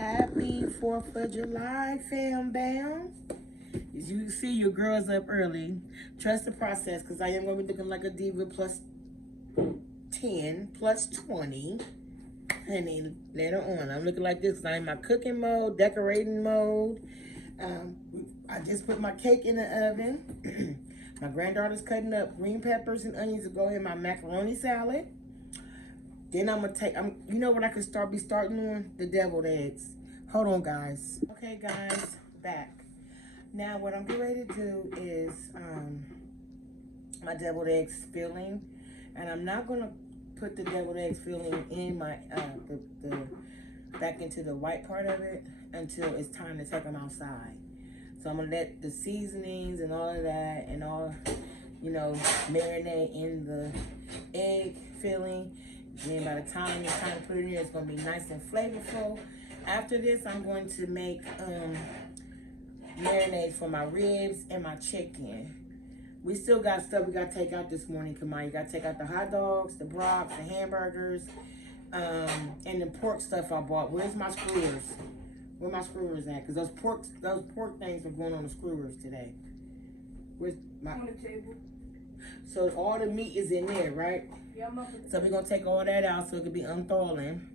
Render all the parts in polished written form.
Happy 4th of July, fam bam. As you see, your girl's up early. Trust the process, because I am going to be looking like a diva plus 10, plus 20. Honey, later on. I'm looking like this because I'm in my cooking mode, decorating mode. I just put my cake in the oven. My granddaughter's cutting up green peppers and onions to go in my macaroni salad. Then I'm gonna take, you know what I could be starting on? The deviled eggs. Hold on, guys. Okay, guys, back. Now, what I'm getting ready to do is my deviled eggs filling. And I'm not gonna put the deviled eggs filling in my, back into the white part of it until it's time to take them outside. So I'm gonna let the seasonings and all of that and all, you know, marinate in the egg filling. Then by the time it's time to put it in, it's gonna be nice and flavorful. After this, I'm going to make marinade for my ribs and my chicken. We still got stuff we gotta take out this morning, Kamai. You gotta take out the hot dogs, the brocks, the hamburgers, and the pork stuff I bought. Where's my screwers? Where my screwers at? Cause those pork things are going on the screwers today. Where's my? On the table. So all the meat is in there, right? Yeah, so we're gonna take all that out so it can be unthawing.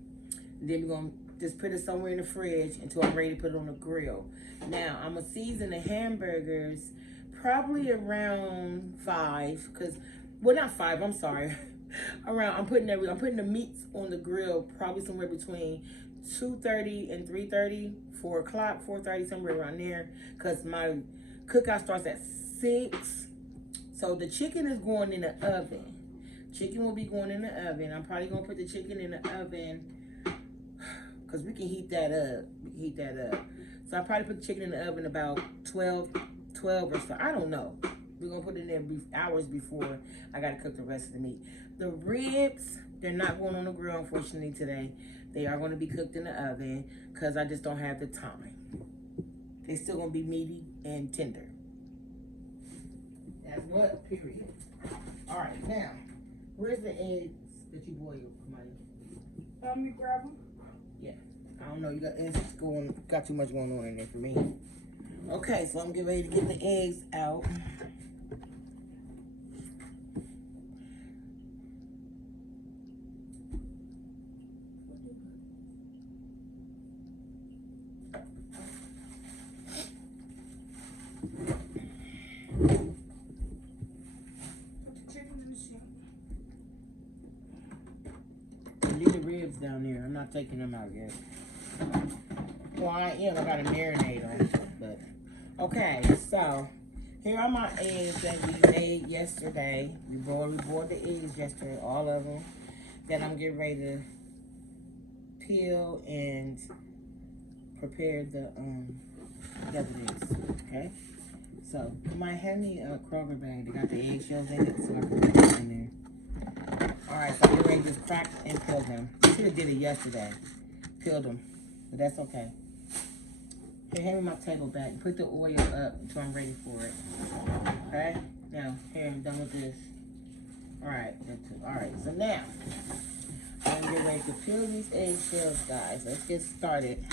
Then we're gonna just put it somewhere in the fridge until I'm ready to put it on the grill. Now I'm gonna season the hamburgers probably around 5, well, not 5, I'm sorry. I'm putting the meats on the grill probably somewhere between 2:30 and 3:30, 4 o'clock, 4:30, somewhere around there, because my cookout starts at 6. So the chicken is going in the oven. Chicken will be going in the oven. I'm probably gonna put the chicken in the oven because we can heat that up. So I probably put the chicken in the oven about 12 or so. I don't know. We're gonna put it in there hours before I gotta cook the rest of the meat. The ribs, they're not going on the grill, unfortunately, today. They are gonna be cooked in the oven because I just don't have the time. They're still gonna be meaty and tender. That's what, period. All right, now, where's the eggs that you boiled, Kamani? Let me grab them. Yeah, I don't know. Got too much going on in there for me. Okay, so I'm getting ready to get the eggs out. Leave the ribs down there. I'm not taking them out yet. Well, I am. I gotta marinate them. But okay, so here are my eggs that we made yesterday. We boiled the eggs yesterday, all of them. Then I'm getting ready to peel and prepare the deviled eggs. Okay. So you might have me a Kroger bag. They got the eggshells in it, so I can put them in there. Alright, so I'm ready to just crack and peel them. Should have did it yesterday. Peeled them. But that's okay. Here, hand me my table back. Put the oil up until I'm ready for it. Okay? Now, here, I'm done with this. Alright, so now, I'm getting ready to peel these eggshells, guys. Let's get started.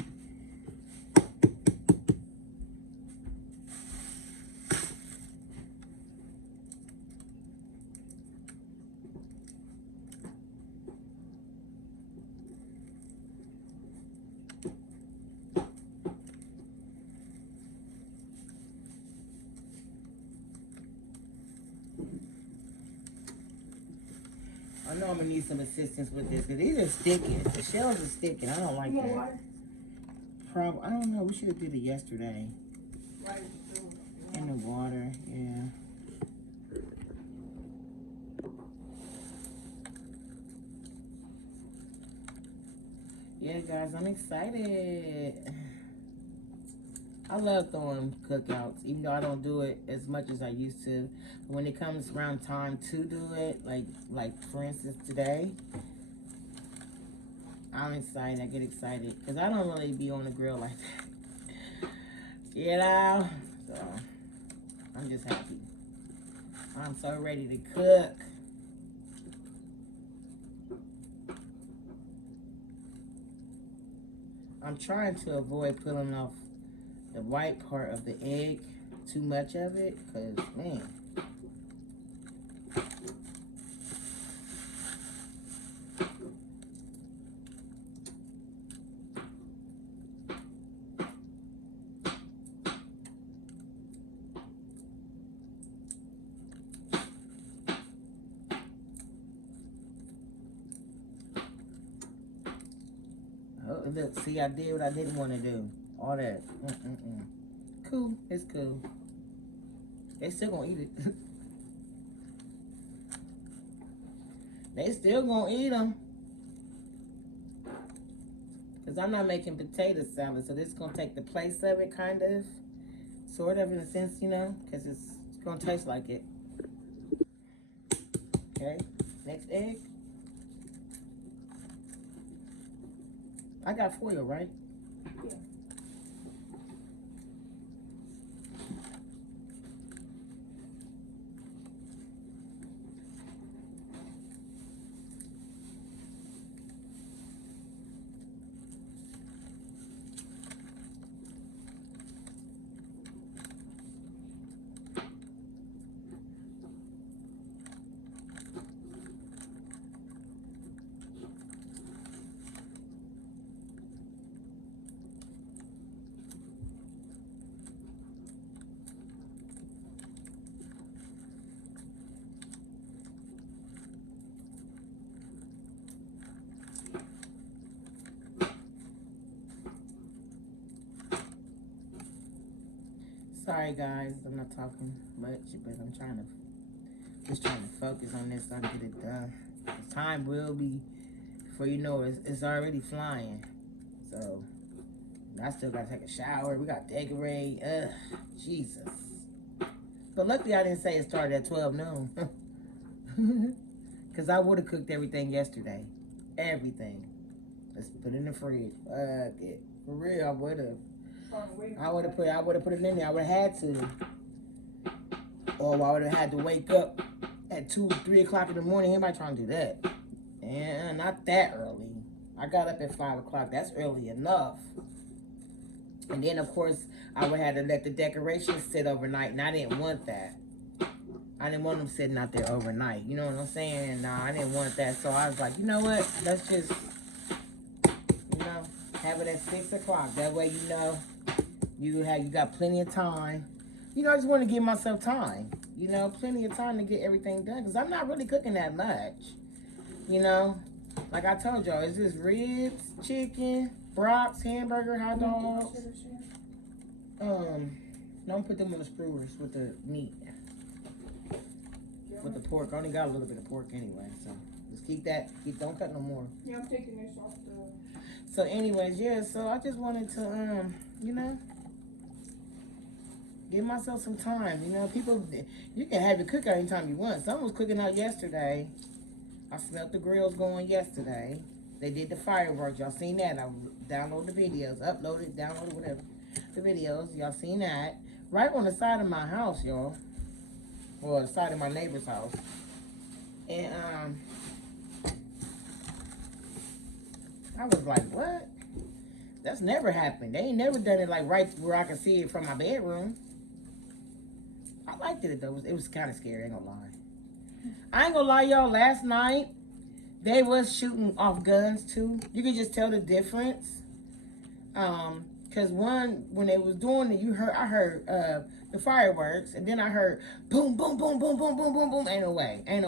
I know I'm gonna need some assistance with this because these are sticking. The shells are sticking. I don't like that. I don't know. We should have did it yesterday. Right. In the water, yeah. Yeah, guys, I'm excited. I love throwing cookouts, even though I don't do it as much as I used to. When it comes around time to do it, like for instance today, I'm excited. I get excited because I don't really be on the grill like that, you know. So I'm just happy. I'm so ready to cook. I'm trying to avoid pulling off the white part of the egg, too much of it, because, man. Oh, look, see, I did what I didn't want to do. All that. Cool. It's cool. They still gonna eat it. They still gonna eat them. Because I'm not making potato salad, so this is gonna take the place of it, kind of. Sort of, in a sense, you know, because it's gonna taste like it. Okay, next egg. I got foil, right? Yeah. Sorry guys, I'm not talking much, but I'm just trying to focus on this so I can get it done. The time will be, before you know it, it's already flying. So, I still gotta take a shower, we gotta decorate, Jesus. But luckily I didn't say it started at 12 noon. Because I would have cooked everything yesterday. Everything. Let's put it in the fridge. Fuck it. For real, I would have. I would have put it in there. I would have had to. Or I would have had to wake up at 2, 3 o'clock in the morning. Anybody trying to do that? And not that early. I got up at 5 o'clock. That's early enough. And then, of course, I would have to let the decorations sit overnight. And I didn't want that. I didn't want them sitting out there overnight. You know what I'm saying? Nah, I didn't want that. So I was like, you know what? Let's just, you know, have it at 6 o'clock. That way, you know, you got plenty of time. You know, I just want to give myself time. You know, plenty of time to get everything done. Because I'm not really cooking that much. You know, like I told y'all, it's just ribs, chicken, brocks, hamburger, hot dogs. Don't put them on the skewers with the meat. With the pork. I only got a little bit of pork anyway. So just keep that. Don't cut no more. Yeah, I'm taking this off the... So anyways, yeah, so I just wanted to, you know, give myself some time. You know, people, you can have it cook out anytime you want. Someone was cooking out yesterday. I smelled the grills going yesterday. They did the fireworks. Y'all seen that. I downloaded the videos, uploaded, downloaded, whatever. The videos. Y'all seen that. Right on the side of my house, y'all. Well, the side of my neighbor's house. And, I was like, what? That's never happened. They ain't never done it like right where I can see it from my bedroom. I liked it though. It was kind of scary, I ain't gonna lie. I ain't gonna lie, y'all. Last night, they was shooting off guns too. You could just tell the difference. Cause one, when they was doing it, I heard the fireworks, and then I heard boom, boom, boom, boom, boom, boom, boom, boom. Ain't no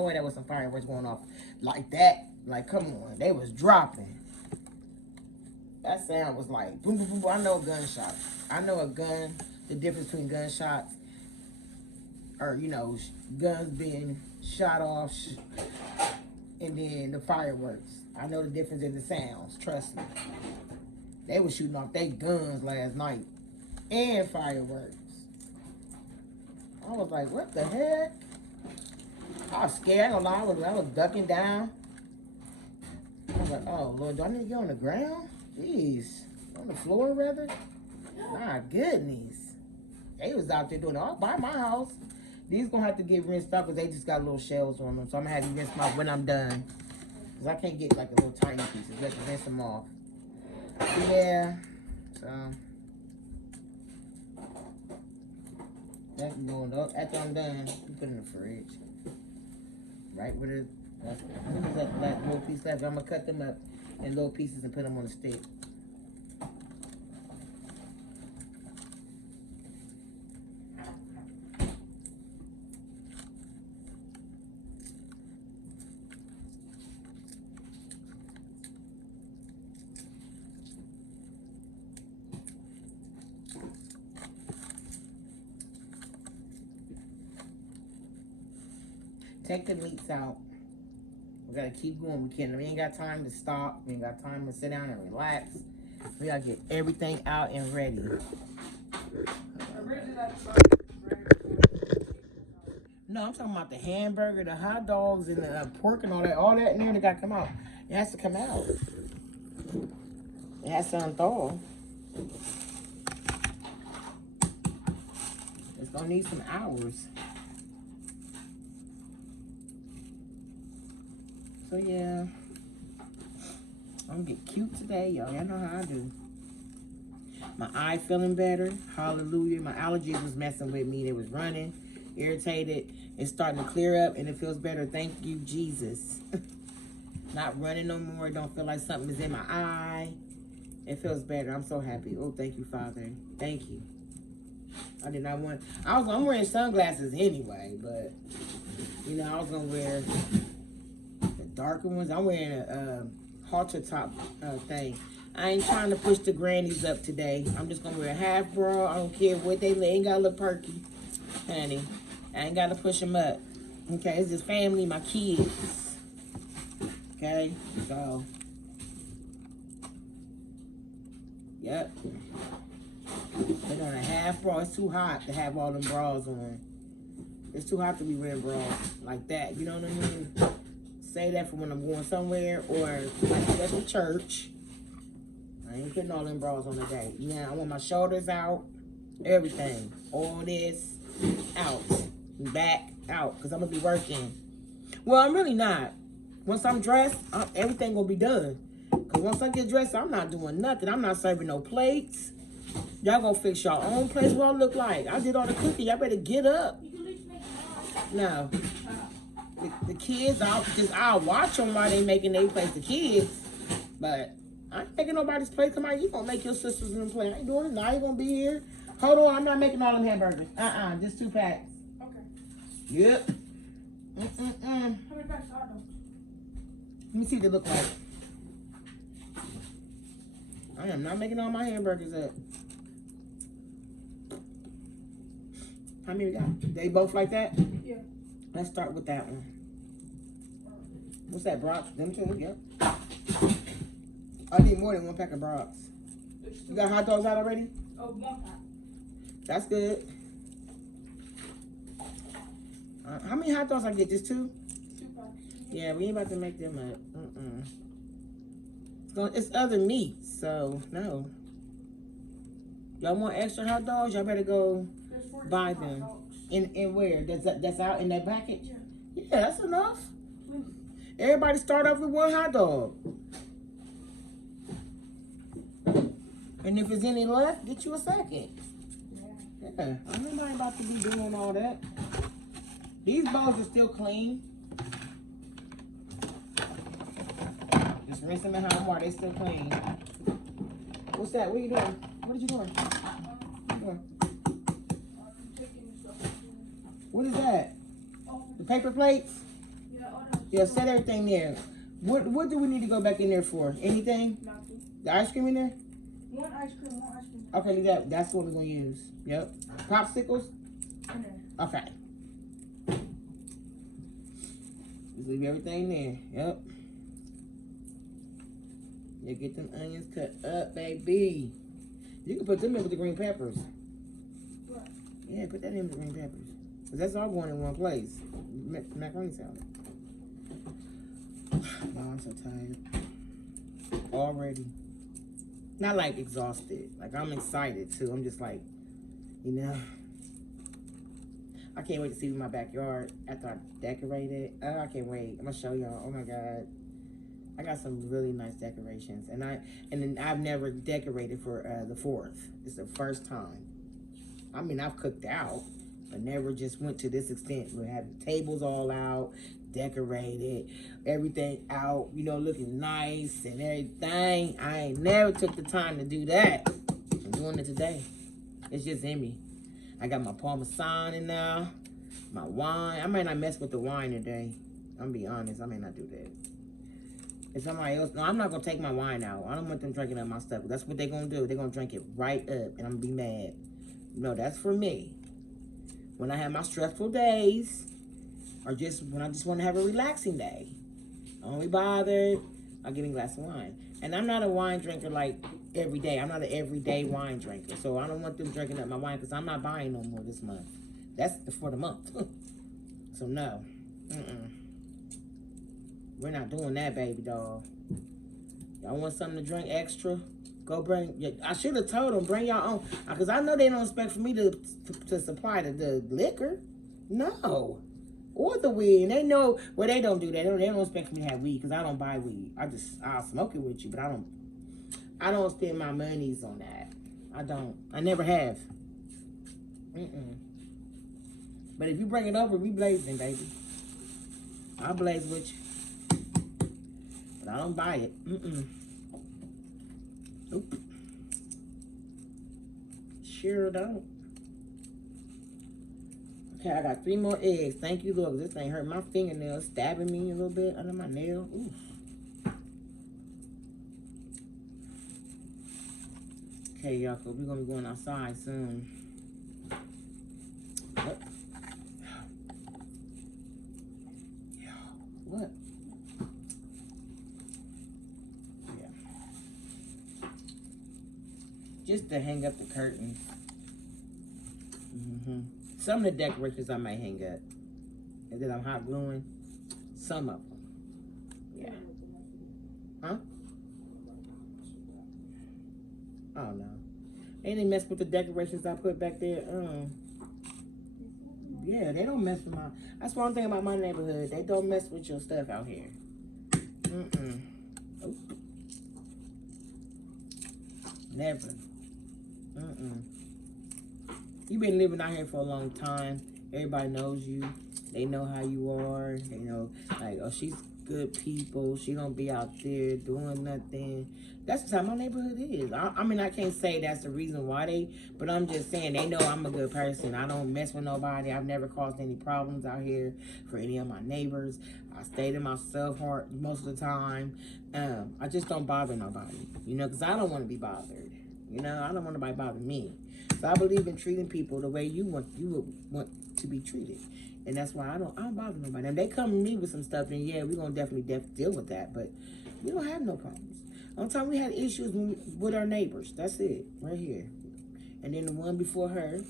way there was some fireworks going off like that. Like, come on, they was dropping. That sound was like boom, boom, boom, boom. I know a gunshot. I know a gun. The difference between gunshots, or you know, guns being shot off, and then the fireworks. I know the difference in the sounds. Trust me. They was shooting off their guns last night. And fireworks. I was like, what the heck? I was scared. I was ducking down. I was like, oh, Lord, do I need to get on the ground? Jeez. On the floor, rather? My goodness. They was out there doing it all by my house. These gonna have to get rinsed off because they just got little shells on them. So I'm gonna have to rinse them off when I'm done. Because I can't get like a little tiny pieces. Let's rinse them off. Yeah. So that's going up. After I'm done, you put it in the fridge. Right with it. That little piece left. I'm gonna cut them up in little pieces and put them on a stick. Take the meats out. We gotta keep going. We ain't got time to stop. We ain't got time to sit down and relax. We gotta get everything out and ready. No, I'm talking about the hamburger, the hot dogs, and the pork and all that. All that in there that gotta come out. It has to come out. It has to unthaw. It's gonna need some hours. So yeah, I'm gonna get cute today, y'all. Y'all know how I do. My eye feeling better. Hallelujah. My allergies was messing with me. They was running, irritated. It's starting to clear up and it feels better. Thank you, Jesus. Not running no more. Don't feel like something is in my eye. It feels better. I'm so happy. Oh, thank you, Father. Thank you. I did not want. I'm wearing sunglasses anyway, but you know I was gonna wear the darker ones. I'm wearing a halter top thing. I ain't trying to push the grannies up today. I'm just gonna wear a half bra. I don't care what they ain't gotta look perky, honey. I ain't gotta push them up. Okay, it's just family, my kids. Okay, so yep. Put on a half bra. It's too hot to have all them bras on. It's too hot to be wearing bras like that. You know what I mean? Say that for when I'm going somewhere or like at the church. I ain't putting all them bras on today. Now I want my shoulders out, everything. All this out, back out, because I'm gonna be working. Well, I'm really not. Once I'm dressed, everything gonna be done. Because once I get dressed, I'm not doing nothing. I'm not serving no plates. Y'all gonna fix y'all own place. What I look like? I did all the cooking. Y'all better get up. No. The kids, I'll watch them while they making their place. The kids, but I ain't making nobody's plate. Come on, you gonna make your sisters in the plate. I ain't doing it. Now you gonna be here. Hold on, I'm not making all them hamburgers. Just 2 packs. Okay. Yep. How many packs are those? Let me see what they look like. I am not making all my hamburgers up. How many we got? They both like that? Yeah. Let's start with that one. What's that, Brock's? Them two? Yep. I need more than 1 pack of Brock's. You got hot dogs out already? Oh, 1 pack. That's good. How many hot dogs I get? Just 2? 2 packs. Yeah, we ain't about to make them up. It's other meats, so no. Y'all want extra hot dogs? Y'all better go buy them. In where? That's out in that package? Yeah. Yeah, that's enough. Everybody start off with 1 hot dog. And if there's any left, get you a second. Yeah, I'm not about to be doing all that. These bowls are still clean. Just rinse them in hot water. They still clean. What's that? What are you doing? What are you doing? What you doing? What is that? The paper plates? Yeah, set everything there. What do we need to go back in there for? Anything? Nothing. The ice cream in there? 1 ice cream, 1 ice cream. Okay, that's what we're gonna use. Yep. Popsicles? In there. Okay. Just leave everything there. Yep. Yeah, get them onions cut up, baby. You can put them in with the green peppers. What? Yeah, put that in with the green peppers. Cause that's all going in one place. Macaroni salad. Oh, I'm so tired. Already. Not like exhausted. Like I'm excited too. I'm just like, you know. I can't wait to see my backyard after I decorate it. Oh, I can't wait. I'm gonna show y'all. Oh my God. I got some really nice decorations, and then I've never decorated for the 4th. It's the first time. I mean, I've cooked out, but never just went to this extent. We had the tables all out, decorated, everything out, you know, looking nice and everything. I ain't never took the time to do that. I'm doing it today. It's just in me. I got my Parmesan in now, my wine. I might not mess with the wine today. I'm gonna be honest, I may not do that. If somebody else, no, I'm not gonna take my wine out. I don't want them drinking up my stuff. That's what they're gonna do. They're gonna drink it right up, and I'm gonna be mad. No, that's for me. When I have my stressful days, or just when I just want to have a relaxing day, I don't be bothered. I'll give me a glass of wine. And I'm not a wine drinker like every day. I'm not an everyday wine drinker, so I don't want them drinking up my wine because I'm not buying no more this month. That's for the month. So no. We're not doing that, baby doll. Y'all want something to drink extra? Go bring. I should have told them, bring y'all own. Because I know they don't expect for me to supply the liquor. No. Or the weed. And they know, well, they don't do that. They don't expect for me to have weed because I don't buy weed. I'll smoke it with you, but I don't spend my monies on that. I don't. I never have. But if you bring it over, we blazing, baby. I'll blaze with you. But I don't buy it. Nope. Sure don't. Okay, I got 3 more eggs. Thank you, Lord. This thing hurt my fingernails, stabbing me a little bit under my nail. Ooh. Okay, y'all, we're gonna be going outside soon. What? What? Just to hang up the curtains. Some of the decorations I might hang up. And then I'm hot gluing some of them. Yeah. Huh? I don't know. Ain't they mess with the decorations I put back there? Yeah, they don't mess with my... That's one thing about my neighborhood. They don't mess with your stuff out here. Nope. Never. You've been living out here for a long time. Everybody knows you. They know how you are. They know, like, oh, she's good people. She don't be out there doing nothing. That's just how my neighborhood is. I mean, I can't say that's the reason why but I'm just saying they know I'm a good person. I don't mess with nobody. I've never caused any problems out here for any of my neighbors. I stay to myself most of the time. I just don't bother nobody, you know, because I don't want to be bothered. You know, I don't want nobody bother me. So I believe in treating people the way you would want to be treated. And that's why I don't bother nobody. And they come to me with some stuff, and yeah, we're going to definitely deal with that. But we don't have no problems. One time we had issues with our neighbors. That's it, right here. And then the one before her,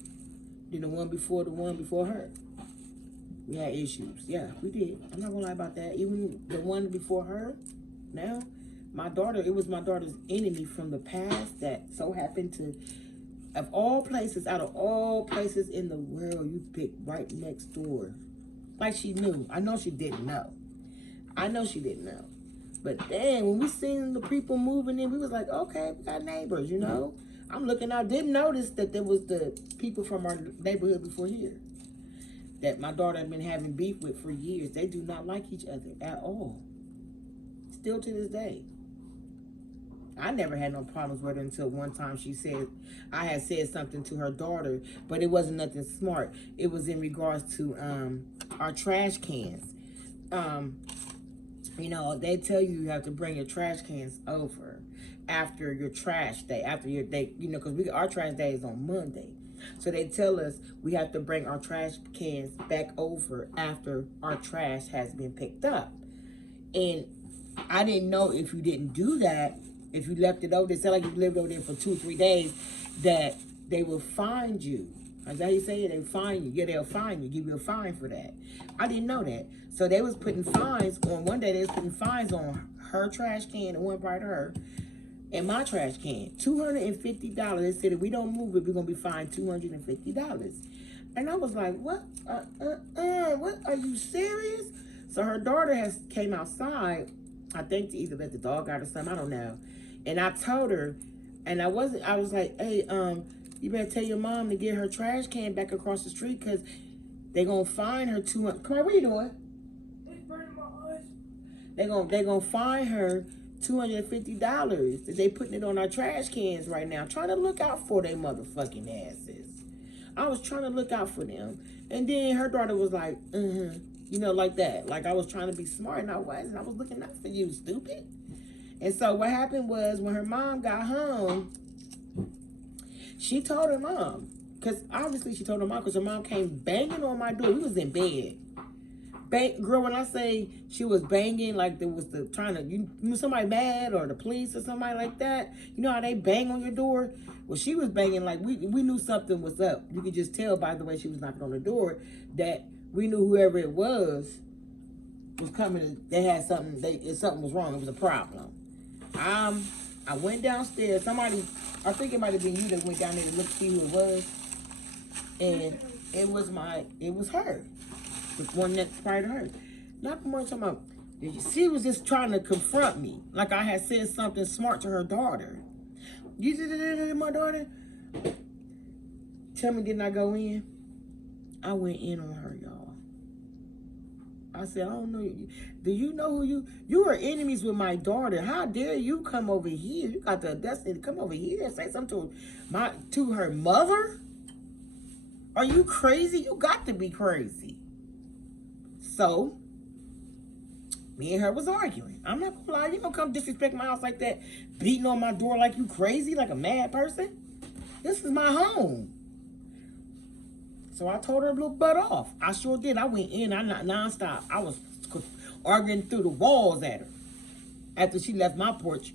then the one before her. We had issues. Yeah, we did. I'm not going to lie about that. Even the one before her, now, my daughter, it was my daughter's enemy from the past that so happened to, of all places, out of all places in the world, you picked right next door. Like she knew. I know she didn't know. But then when we seen the people moving in, we was like, okay, we got neighbors, you know. I'm looking out, didn't notice that there was the people from our neighborhood before here that my daughter had been having beef with for years. They do not like each other at all. Still to this day. I never had no problems with her until one time she said, I had said something to her daughter, but it wasn't nothing smart. It was in regards to our trash cans. You know, they tell you have to bring your trash cans over after your trash day, after your day, you know, because our trash day is on Monday. So they tell us we have to bring our trash cans back over after our trash has been picked up. And I didn't know if you didn't do that, if you left it over, they said like you lived over there for 2 or 3 days, that they will find you. Is that how you say it? They fine you. Yeah, they'll fine you, give you a fine for that. I didn't know that. So they was putting fines on, one day they was putting fines on her trash can, the one by her, and my trash can. $250. They said if we don't move it, we're going to be fined $250. And I was like, what? What? Are you serious? So her daughter came outside I think to either let the dog out or something. I don't know. And I told her, and I was like, hey, you better tell your mom to get her trash can back across the street because they gonna fine her $200. Come on, what are you doing? It's burning my eyes. They gonna fine her $250 that they putting it on our trash cans right now. Trying to look out for their motherfucking asses. I was trying to look out for them. And then her daughter was like, you know, like that. Like I was trying to be smart and I wasn't. I was looking out for you, stupid. And so what happened was when her mom got home, she told her mom. Because obviously she told her mom because her mom came banging on my door. We was in bed. Girl, when I say she was banging, like there was the trying to, you knew somebody mad or the police or somebody like that. You know how they bang on your door? Well, she was banging like we knew something was up. You could just tell by the way she was knocking on the door that we knew whoever it was coming. They had something. Something was wrong. It was a problem. I went downstairs. Somebody, I think it might have been you that went down there to look to see who it was, and it was her. The one that's prior to her. Not more talking about, she was just trying to confront me. Like I had said something smart to her daughter. You did it to my daughter? Tell me, didn't I go in? I went in on her, y'all. I said, I don't know. Do you know who you are enemies with my daughter. How dare you come over here? You got the audacity to come over here and say something to her mother? Are you crazy? You got to be crazy. So, me and her was arguing. I'm not gonna lie, you gonna come disrespect my house like that, beating on my door like you crazy, like a mad person? This is my home. So I told her to blow butt off. I sure did. I went in, nonstop. I was arguing through the walls at her. After she left my porch.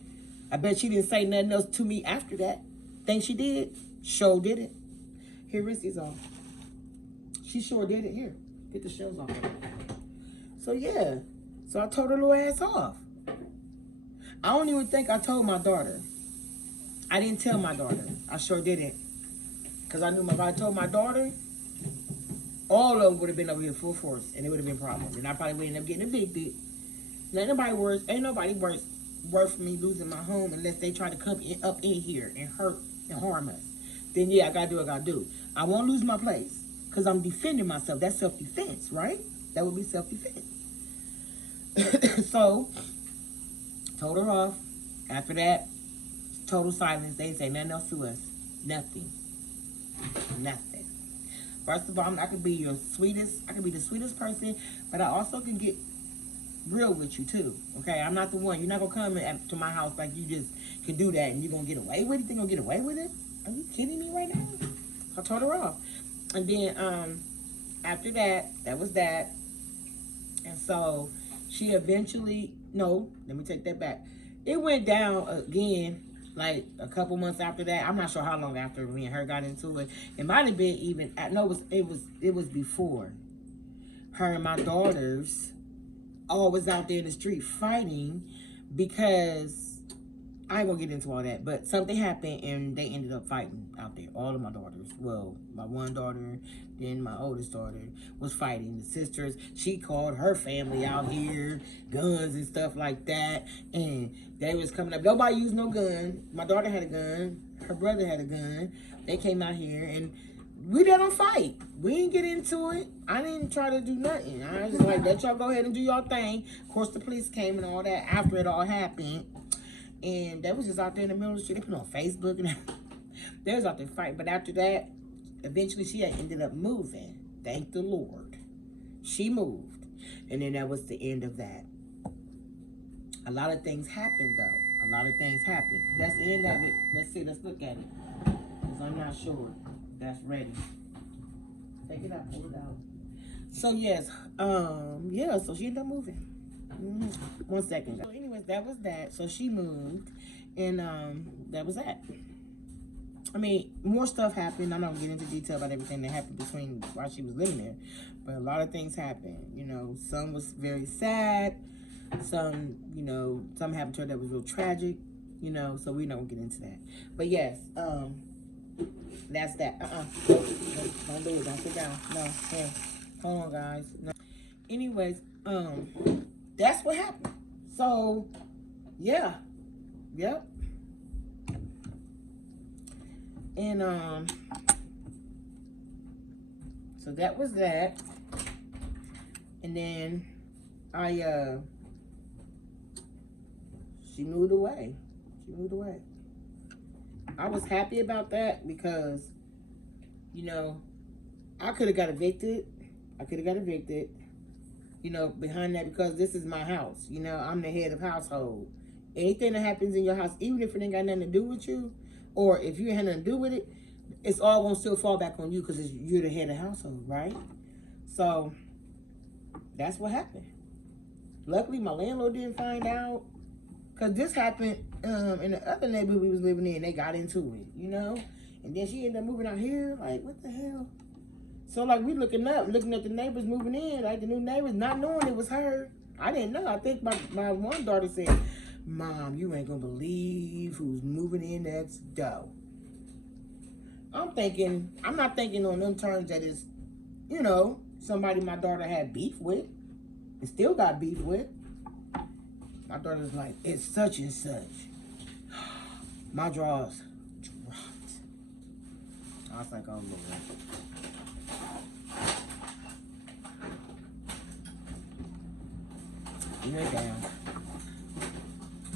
I bet she didn't say nothing else to me after that. Think she did? Sure did it. Here, Rissy's off. She sure did it. Here, get the shells off of her. So yeah, so I told her little ass off. I don't even think I told my daughter. I didn't tell my daughter. I sure didn't. Because I knew if I told my daughter, all of them would have been over here full force. And it would have been problems. And I probably would end up getting evicted. Ain't nobody worth me losing my home unless they try to come up in here and hurt and harm us. Then yeah, I got to do what I got to do. I won't lose my place. Because I'm defending myself. That's self-defense, right? That would be self-defense. So, told her off. After that, total silence. They didn't say nothing else to us. Nothing. Nothing. First of all, I could be the sweetest person, but I also can get real with you too. Okay? I'm not the one. You're not going to come to my house like you just can do that and you're going to get away with it. You think you're going to get away with it? Are you kidding me right now? I told her off. And then, after that was that. And so, she eventually, no, let me take that back. It went down again, like a couple months after that. I'm not sure how long after me and her got into it. It might have been even, no, it was before. Her and my daughters all was out there in the street fighting because, I ain't gonna get into all that, but something happened and they ended up fighting out there. All of my daughters, well, my one daughter, then my oldest daughter was fighting. The sisters, she called her family out here, guns and stuff like that, and they was coming up. Nobody used no gun. My daughter had a gun. Her brother had a gun. They came out here and we didn't fight. We didn't get into it. I didn't try to do nothing. I was just like, let y'all go ahead and do your thing. Of course, the police came and all that after it all happened. And they was just out there in the middle of the street. They put on Facebook and they was out there fighting. But after that, eventually she had ended up moving. Thank the Lord. She moved. And then that was the end of that. A lot of things happened though. A lot of things happened. That's the end of it. Let's see. Let's look at it. Because I'm not sure that's ready. Take it out. Pull it out. So yes. Yeah. So she ended up moving. 1 second. So anyways, that was that. So she moved, and that was that. I mean, more stuff happened. I'm not gonna get into detail about everything that happened between while she was living there, but a lot of things happened. You know, some was very sad. Some, you know, something happened to her that was real tragic. You know, so we don't get into that. But yes, that's that. Don't do it. Don't sit down. No, here. Hold on, guys. No. Anyways, that's what happened. So, yeah. Yep. And, so that was that. And then she moved away. She moved away. I was happy about that because, you know, I could have got evicted. You know, behind that, because this is my house. You know, I'm the head of household. Anything that happens in your house, even if it ain't got nothing to do with you, or if you ain't had nothing to do with it, it's all gonna still fall back on you because you're the head of household, right? So that's what happened. Luckily, my landlord didn't find out, because this happened in the other neighborhood we was living in. They got into it, you know? And then she ended up moving out here. Like, what the hell? So, like, we looking at the neighbors moving in, like the new neighbors, not knowing it was her. I didn't know. I think my one daughter said, Mom, you ain't gonna believe who's moving in next door. I'm not thinking on them terms that it's, you know, somebody my daughter had beef with and still got beef with. My daughter's like, it's such and such. My drawers dropped. I was like, oh Lord. It went down.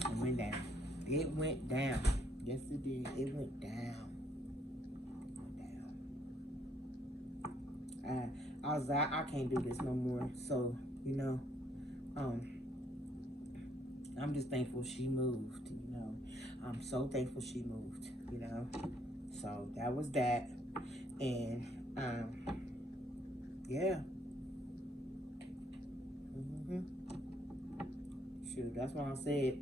It went down. It went down. Yes, it did. It went down. I was like, I can't do this no more. So, you know, I'm just thankful she moved, you know. I'm so thankful she moved, you know. So that was that. And yeah. Shoot, that's what I said.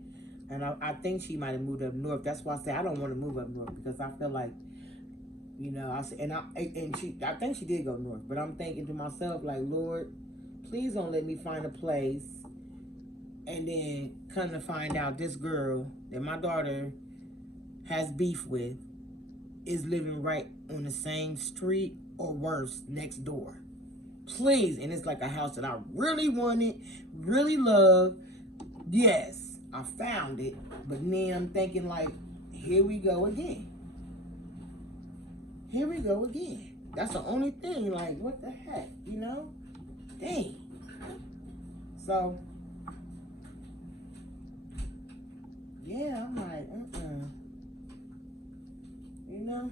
And I think she might have moved up north. That's why I said I don't want to move up north, because I feel like, you know, I think she did go north, but I'm thinking to myself, like, Lord, please don't let me find a place and then come to find out this girl that my daughter has beef with is living right on the same street or worse, next door. Please. And it's like a house that I really wanted, really love. Yes, I found it, but then I'm thinking, like, here we go again. Here we go again. That's the only thing. Like, what the heck, you know? Dang. So, yeah, I'm like, you know?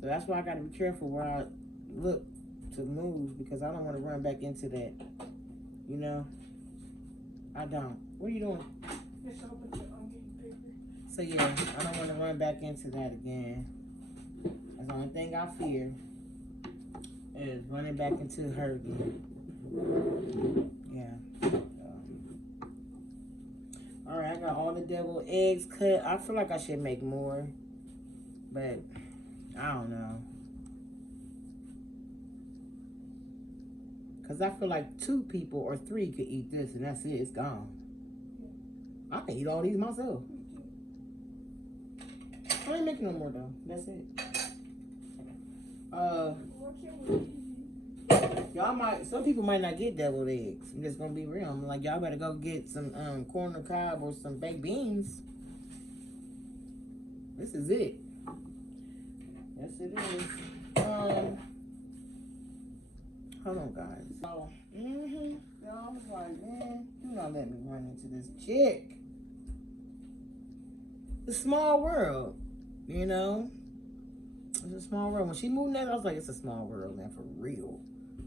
So that's why I got to be careful where I look to move, because I don't want to run back into that, you know? I don't. What are you doing? Just open your onion paper. So yeah, I don't want to run back into that again. That's the only thing I fear, is running back into her again. Yeah. All right, I got all the deviled eggs cut. I feel like I should make more, but I don't know. Because I feel like 2 people or 3 could eat this, and that's it. It's gone. I can eat all these myself. I ain't making no more, though. That's it. Y'all might, some people might not get deviled eggs. I'm just gonna be real. I'm like, y'all better go get some corn on the cob or some baked beans. This is it. Yes, it is. Hold on, guys. So, y'all, I was like, man, do not let me run into this chick. It's a small world, you know? It's a small world. When she moved in, I was like, it's a small world, man, for real.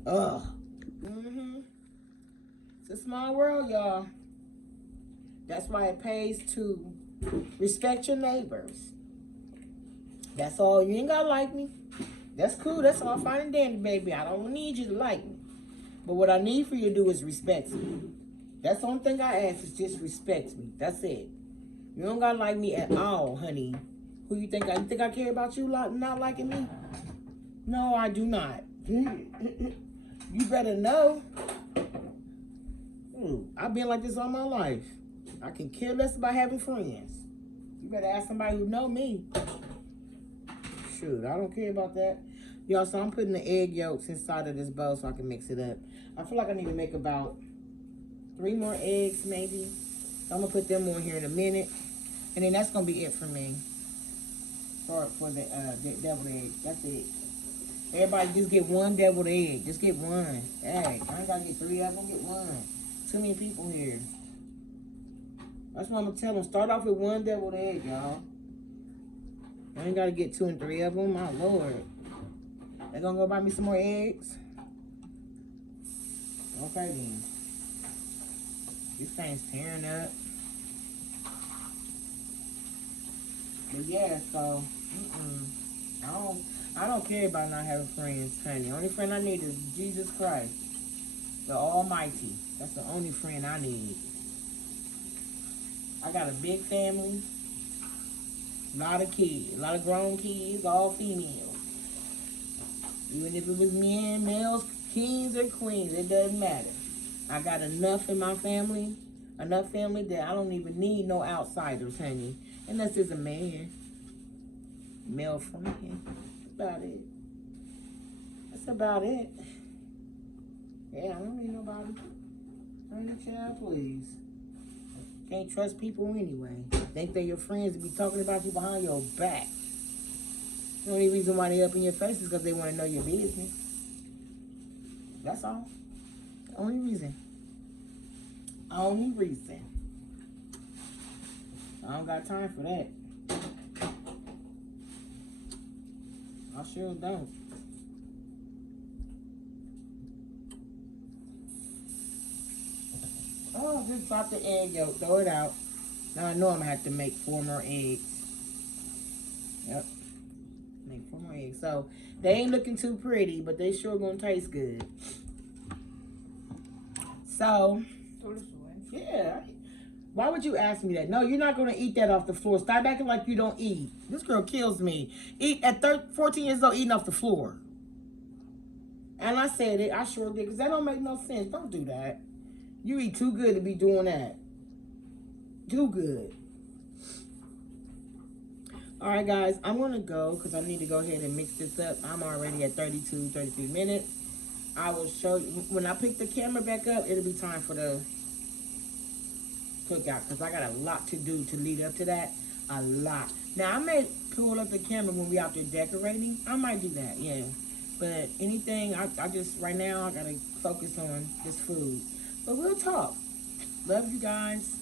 Ugh. It's a small world, y'all. That's why it pays to respect your neighbors. That's all. You ain't gotta like me. That's cool. That's all fine and dandy, baby. I don't need you to like me. But what I need for you to do is respect me. That's the only thing I ask, is just respect me. That's it. You don't gotta like me at all, honey. Who you think I care about you not liking me? No, I do not. You better know. I've been like this all my life. I can care less about having friends. You better ask somebody who know me. Shoot, I don't care about that. Y'all, so I'm putting the egg yolks inside of this bowl so I can mix it up. I feel like I need to make about 3 more eggs, maybe. So I'm gonna put them on here in a minute, and then that's gonna be it for me. For the deviled egg. That's it. Everybody just get one deviled egg. Just get one. Hey, I ain't gotta get 3 of them. Get one. Too many people here. That's what I'm gonna tell them. Start off with one deviled egg, y'all. I ain't gotta get 2 and 3 of them. My Lord. They gonna go buy me some more eggs? Okay then. This thing's tearing up. But yeah, so I don't care about not having friends, honey. The only friend I need is Jesus Christ, the Almighty. That's the only friend I need. I got a big family, a lot of kids, a lot of grown kids, all females. Even if it was men, males, kings or queens, it doesn't matter. I got enough in my family, enough family that I don't even need no outsiders, honey. Unless it's a man. Male friend. That's about it. That's about it. Yeah, I don't need nobody. Honey, child, please. Can't trust people anyway. Think they're your friends to be talking about you behind your back. The only reason why they up in your face is because they want to know your business. That's all. The only reason. Only reason. I don't got time for that. I sure don't. Oh, just drop the egg yolk. Throw it out. Now I know I'm going to have to make 4 more eggs. Yep. Make 4 more eggs. So, they ain't looking too pretty, but they sure going to taste good. So, Throw this away. yeah. Why would you ask me that? No, you're not going to eat that off the floor. Stop acting like you don't eat. This girl kills me. Eat at 14 years old, eating off the floor. And I said it. I sure did. Because that don't make no sense. Don't do that. You eat too good to be doing that. Too good. All right, guys. I'm going to go because I need to go ahead and mix this up. I'm already at 32, 33 minutes. I will show you. When I pick the camera back up, it'll be time for the cookout because I got a lot to do to lead up to that. A lot. Now, I may pull up the camera when we out there decorating. I might do that, yeah. But anything, I just, right now, I got to focus on this food. But we'll talk. Love you guys.